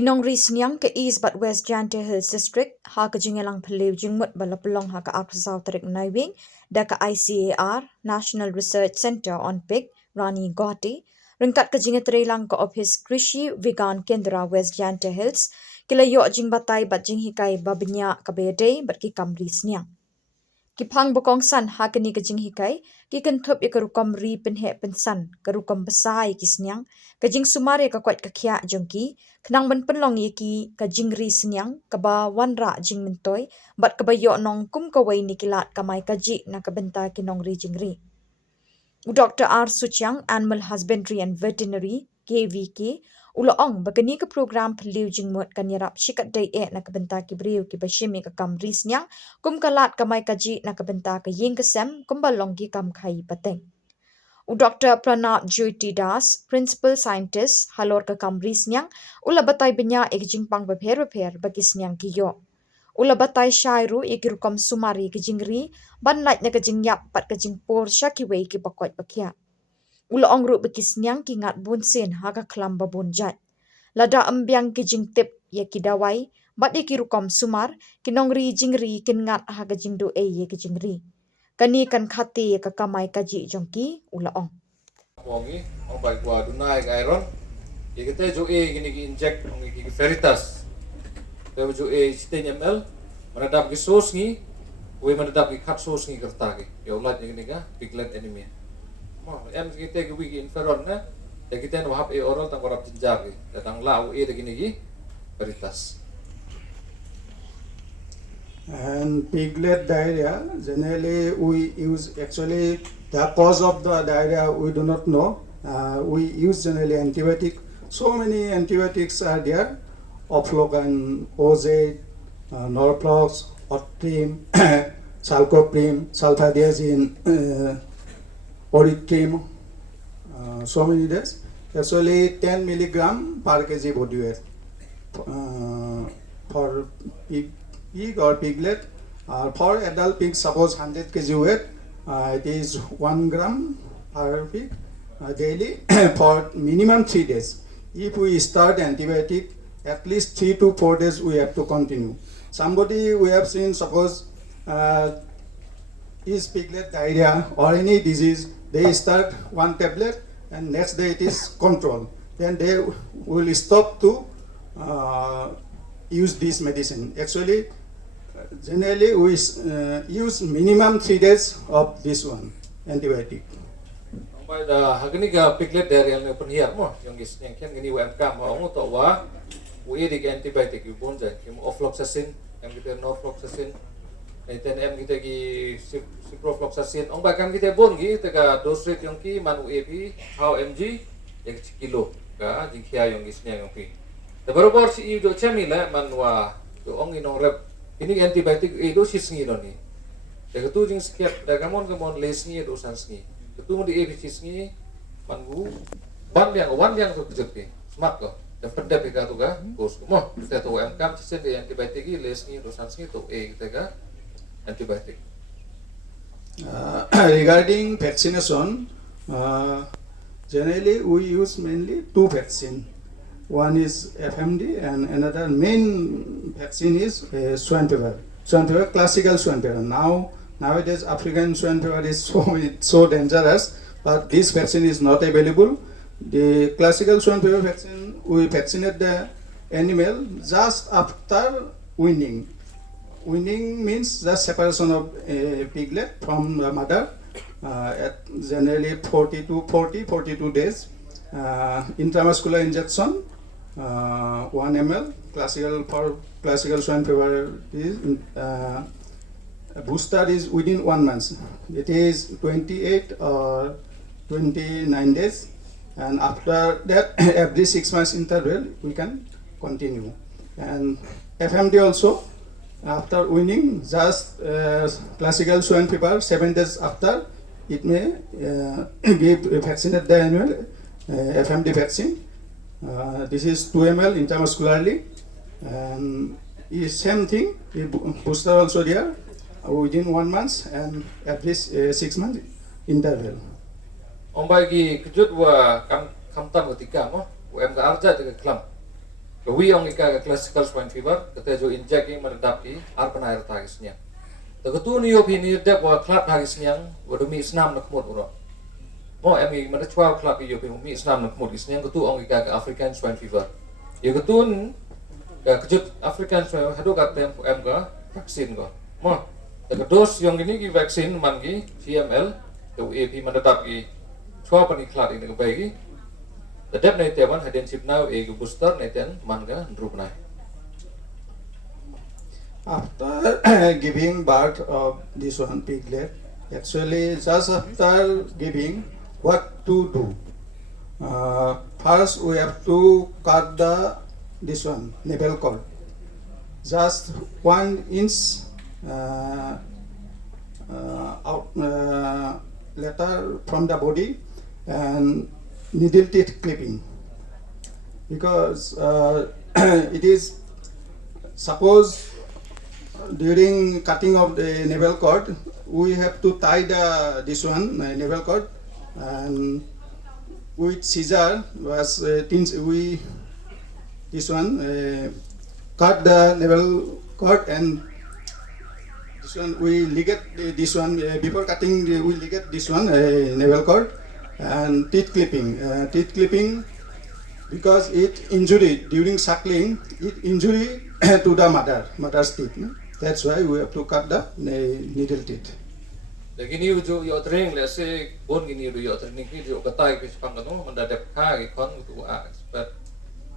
Nongri Sniang ke East but West Jante Hills District ha ke Jingelang Phalew Jingmut balapulong ha ka Apsau Tarik Naiwing da ka ICAR National Research Center on Pig Rani Guwahati ringkat ke Jingetrelang ka Office Krishi Vigan Kendra West Jante Hills kila yo jingbatai bat Jinghikai babnya ka bede bat ki Kamri Sniang Kipang bokong san hakani ke Jinghikai ki kentup ikarukom ri penhe pensan karukom besai ki Sniang ka jing sumare ka kwat ka khia jongki kenang ben penlong ye ki ka jingri Sniang ka ba wanra jing mentoy bat ka bayo nong kum ka wai ni kilat ka mai ka ji na ka benta ki nongri jingri Dr. R. Suchiang, Animal Husbandry and Veterinary, KVK, ulaong bagani ka program peliu jingmut kanyarap shikat day na kabenta ki briu ki bashimi ka kam risnyang kum kalat kamay kaji na kabenta ka ying kasem kumbalong ki kam khai pateng. Dr. Pranab Jyoti Das, Principal Scientist, halor ka kam risnyang, ula batay benya ek jingpang babher bagi snyang kiyo. Ula batay shairu ikirukom sumari ki jingri ban light na ka jingyap pat ka jingpor shakiway ki pakwat pakya. Ula ongru bekis nyang ki ngat bunsin haga klam babun jat. Lada ambyang ki jingtip ye ki dawai bat ikirukom sumar ki nongri jingri kin ngat haga jingdu ye ki jingri. Kani kan khati ka kamay kaji jongki ula ong. Mongi, ong bai kwa dunai ka iron. Ikite jo gini ki inject ong ki veritas. Tapi jo sitenya ml menadap ki sos ni, we menadap ki kat sos ni kerta ki. Ya ulat gini ka piglet anemia. Mo em kita ki wiki inferon na, ya kita no hap oral tang korap jinjar ki. Datang lau gini ki veritas. And piglet diarrhea, generally we use actually the cause of the diarrhea we do not know. We use generally antibiotic. So many antibiotics are there. Oflogan, OZ, Norplox, Otrim, Salcoprim, Sulfadiazine, Oritrim, so many days. Actually 10 milligram per kg body weight for pig or piglet. For adult pig, suppose 100 kg weight, it is 1 gram per pig daily for minimum 3 days. If we start antibiotic, at least 3 to 4 days we have to continue. Somebody we have seen, suppose is piglet diarrhea or any disease, they start one tablet and next day it is controlled. Then they will stop to use this medicine. Actually, generally we use minimum 3 days of this one antibiotic. By the hagniga piglet diarrhea ni open here mo yung yang kan gini UMK mo ang to wa we di antibiotic yu bon jay yung ofloxacin yang kita norfloxacin iten em kita ki ciprofloxacin ong bakam kita bon gi tega dose rate yung ki manu ep how mg yang kilo ka jingkhia yung Sniang yung pi the baru si i do chamila manwa do ong inong rep ini antibiotic e do sisngi no ni tega tu jing skiat tega mon les ni do sansngi tu mo di ep sisngi mangu wan yang tu kejut smart ko dapat dapat tu ga Bosco mo kita tu UMK sisen di antibiotic les ni do sansngi tu kita ga antibiotic. Regarding vaccination, generally we use mainly 2 vaccine. One is FMD and another main vaccine is swine fever. Swine fever, classical swine fever. Nowadays African swine fever is so dangerous, but this vaccine is not available. The classical swine fever vaccine, we vaccinate the animal just after weaning. Weaning means the separation of a piglet from the mother at generally 42 days. Intramuscular injection 1 ml. Classical swine fever is booster is within 1 month. It is 28 or 29 days, and after that every 6 months interval we can continue. And FMD also. After weaning, just classical swine fever 7 days after, it may give vaccinate the animal FMD vaccine. This is 2 ml intramuscularly, and is same thing. The booster also there within 1 month and at least 6 months interval. Om bagi kejut wa kam tam ketika mo UMK arja dengan klam. We only classical swine fever, the tejo injecting manadapi, arpan air tagisnya. The Gatu New Opinion that were clap tagisnyang, were to meet Snam Nakmut. More Emmy Manachua clap you meet Snam Nakmut is Nyangutu only African swine fever. You go to African swine Hadogat them for Emga, vaccine go. More the dose young Niki vaccine, Mangi, CML, the AP Manadapi, 12 clad in the baggy. The definite one had ship now a booster, Nathan, Manga, and Rupnai. After giving birth of this one piglet, actually just after giving, what to do? First we have to cut this one navel cord, just 1 inch out letter from the body, and needle teeth clipping, because it is suppose during cutting of the navel cord we have to tie this one navel cord, and with scissor was we this one cut the navel cord, and this one we ligate this one before cutting we ligate this one navel cord, and teeth clipping because it injury during suckling, it injury to the mother's teeth, no? That's why we have to cut the needle teeth. The gini uju yo training, let's say bon gini uju yo training ki jo katai ki sepang kanu mendadap kai kon tu a expert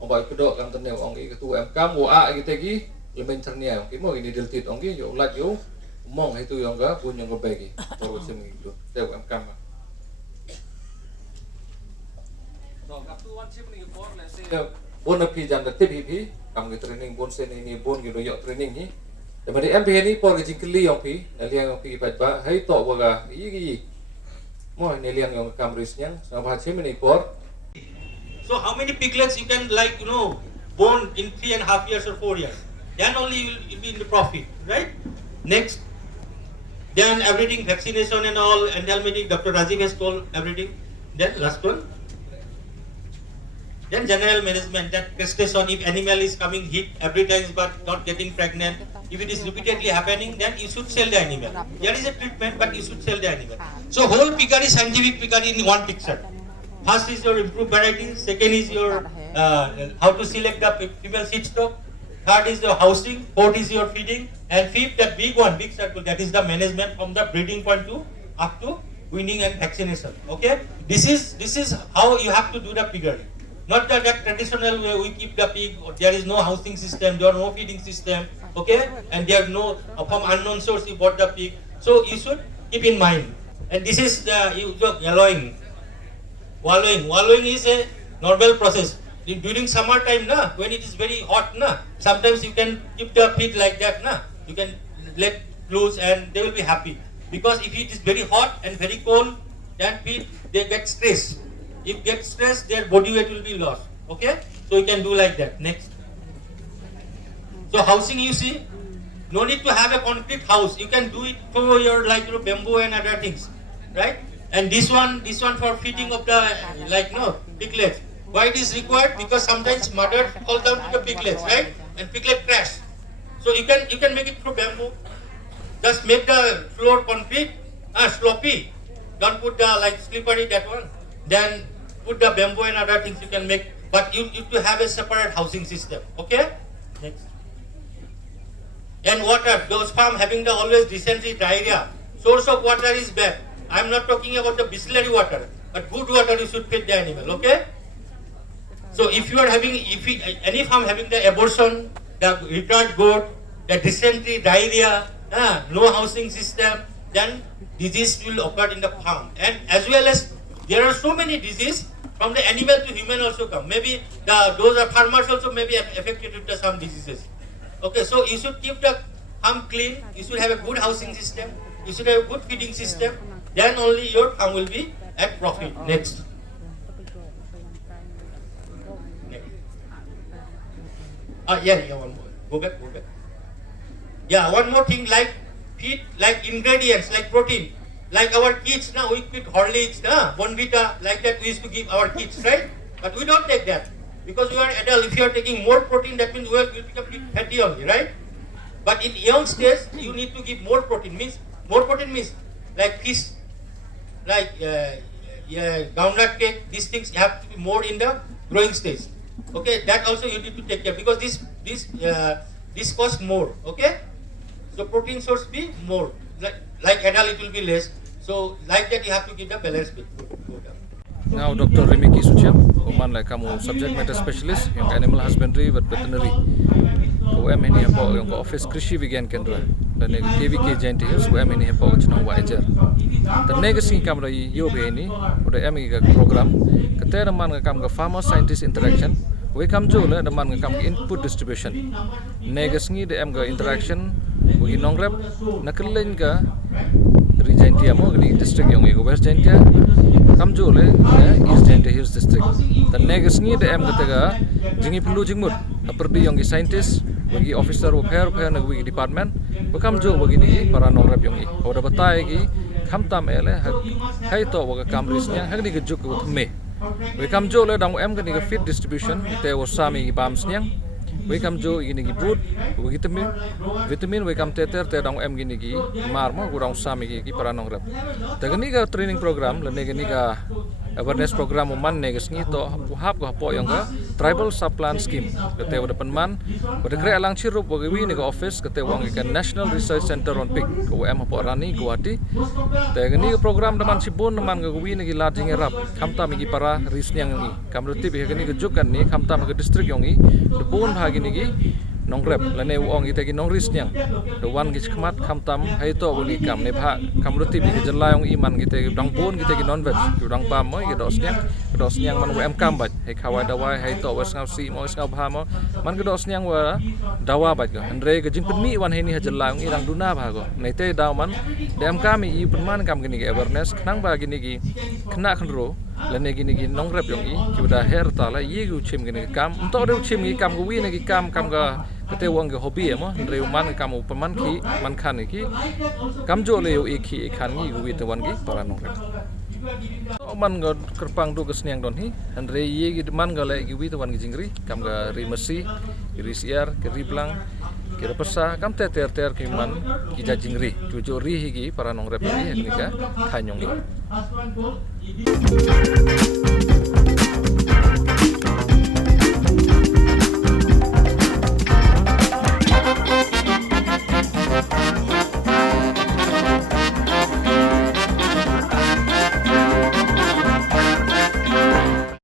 obai kedok kan teneu ongi ketu MK mo a gitu gi lemen cernia ki mo ini needle teeth ongi yo lat yo mong itu yo ga pun yo bagi terus gitu teu MK ma. No, kaptu one chip ni por let's say bon api jam de TPP kam gi training bon sen ini bon gitu yo training ni. Tapi MP ni por ke jingkeli yang pi, naliang yang pi pada, hai tok waga, iyi, mo naliang yang kamrisnya, sama hacim ni por. So how many piglets you can born in 3.5 years or 4 years? Then only you will be in the profit, right? Next, then everything vaccination and all, and helmeting. Dr. Rajiv has told everything. Then last one. Then general management, that gestation, if animal is coming hit every time but not getting pregnant, if it is repeatedly happening, then you should sell the animal. There is a treatment, but you should sell the animal. So whole piggery, scientific piggery in one picture. First is your improved variety, second is your how to select the female seed stock, third is your housing, fourth is your feeding, and fifth, that big one, big circle, that is the management from the breeding point to up to weaning and vaccination. Okay, this is how you have to do the piggery. Not that traditional way we keep the pig, there is no housing system, there is no feeding system, okay? And there is no, from unknown source you bought the pig. So you should keep in mind. And this is the wallowing. Wallowing is a normal process. During summer time, when it is very hot, sometimes you can keep the pig like that, you can let loose and they will be happy. Because if it is very hot and very cold, then pig, they get stressed. If get stressed, their body weight will be lost. Okay? So you can do like that. Next. So housing, you see, no need to have a concrete house. You can do it through your bamboo and other things, right? And this one for feeding of the piglets. Why it is required? Because sometimes mother fall down to the piglets, right? And piglet crash. So you can make it through bamboo. Just make the floor concrete, sloppy. Don't put the slippery that one. Then put the bamboo and other things you can make, but you need to have a separate housing system. Okay? Next. And water, those farm having the always dysentery, diarrhea. Source of water is bad. I am not talking about the bisleri water, but good water you should feed the animal. Okay? So if you are having, any farm having the abortion, the retard goat, the dysentery, diarrhea, no housing system, then disease will occur in the farm. And as well as there are so many diseases from the animal to human also come. Maybe those are farmers also may be affected with some diseases. Okay, so you should keep the farm clean. You should have a good housing system. You should have a good feeding system. Then only your farm will be at profit. Next. Yeah, one more. Go back. Yeah, one more thing, like feed, like ingredients, like protein. Like our kids we eat Horlicks, Bonvita, like that we used to give our kids, right? But we don't take that. Because you are adult, if you are taking more protein, that means you become fatty only, right? But in young stage, you need to give more protein. More protein means like fish, like groundnut cake. These things have to be more in the growing stage. Okay, that also you need to take care because this costs more. Okay, so protein source be more. Like adult, it will be less. So like that, you have to give the balanced food. Now, Dr. Remiki Suciam, kuman lai kamu subject matter specialist yang animal husbandry dan veterinary. UM ini hampa yang office krishi vigyan kendra dan nega KVK Jainti Hills UM ini hampa jenang wajar. Dan nega sing kamera yo be ini udah MI program ketera man ngakam ke farmer scientist interaction. We kam jo le man ngakam ke input distribution. Nega singi de ga interaction bagi nongrep nakelen ga Jaintia mo gini district yang ego West Jaintia kam jo le East Jaintia Hills district. Dan nega singi de kataga jingi perlu jingmut perdi yang scientist bagi officer repair negeri department bekam jo bagi ni para nongrep yang ni oda batai gi khamtam ele hai to waga kamrisnya hak ni gejuk ke thme bekam jo le dang gani ke feed distribution te wasami bam Sniang bekam jo gini gi boot bagi vitamin bekam teter te dang gini gi mar mo gurang sami gi para nongrep tagani ga training program le gani ga awareness program man negas ngi to hap ko po yang ga tribal supplant scheme kete wada penman wada kre alang chirup wagi wi ni ga office kete wang ga National Research Center on Pig ko em po rani Guwahati te gani program daman sibon daman ga wi ni gi lading erap khamta mi gi para Sniang ngi kamruti bi gani ga jukan ni khamta ga district yang ngi de bon bhagi ni gi nongrep lane uong ite gi Nongri Sniang the one gi khmat khamtam hai to buni kam ne bha kamruti bi gi layong iman gi te dang bon gi te gi non veg gi dang pam mo gi do Sniang man UM kam bat hai khawai dawai hai to wes ngau si mo wes ngau bha mo man gi do Sniang wa dawa bat go andre gi jing penmi wan hai ni ha layong i dang duna bha go nei te daw man dem kam i penman kam gi ni awareness nang ba gi ni gi khna khnro lane gi ni gi nongrep yong i ki da her ta la yi gu chim gi ni kam to de chim gi kam gu wi ni gi kam ga kete wang ge hobi mo ndre man kam upaman ki man khan ki kam jo le yo iki khan gi gu wi te wan gi para nongrep man ga kerpang do ke Sniang don hi andre ye gi man ga le gi wi te wan gi jingri kam ga ri mesi ri siar ke ri blang ke repesa kam te ter ki man ki ja jingri jo ri hi gi para nongrep ni ga thanyong gi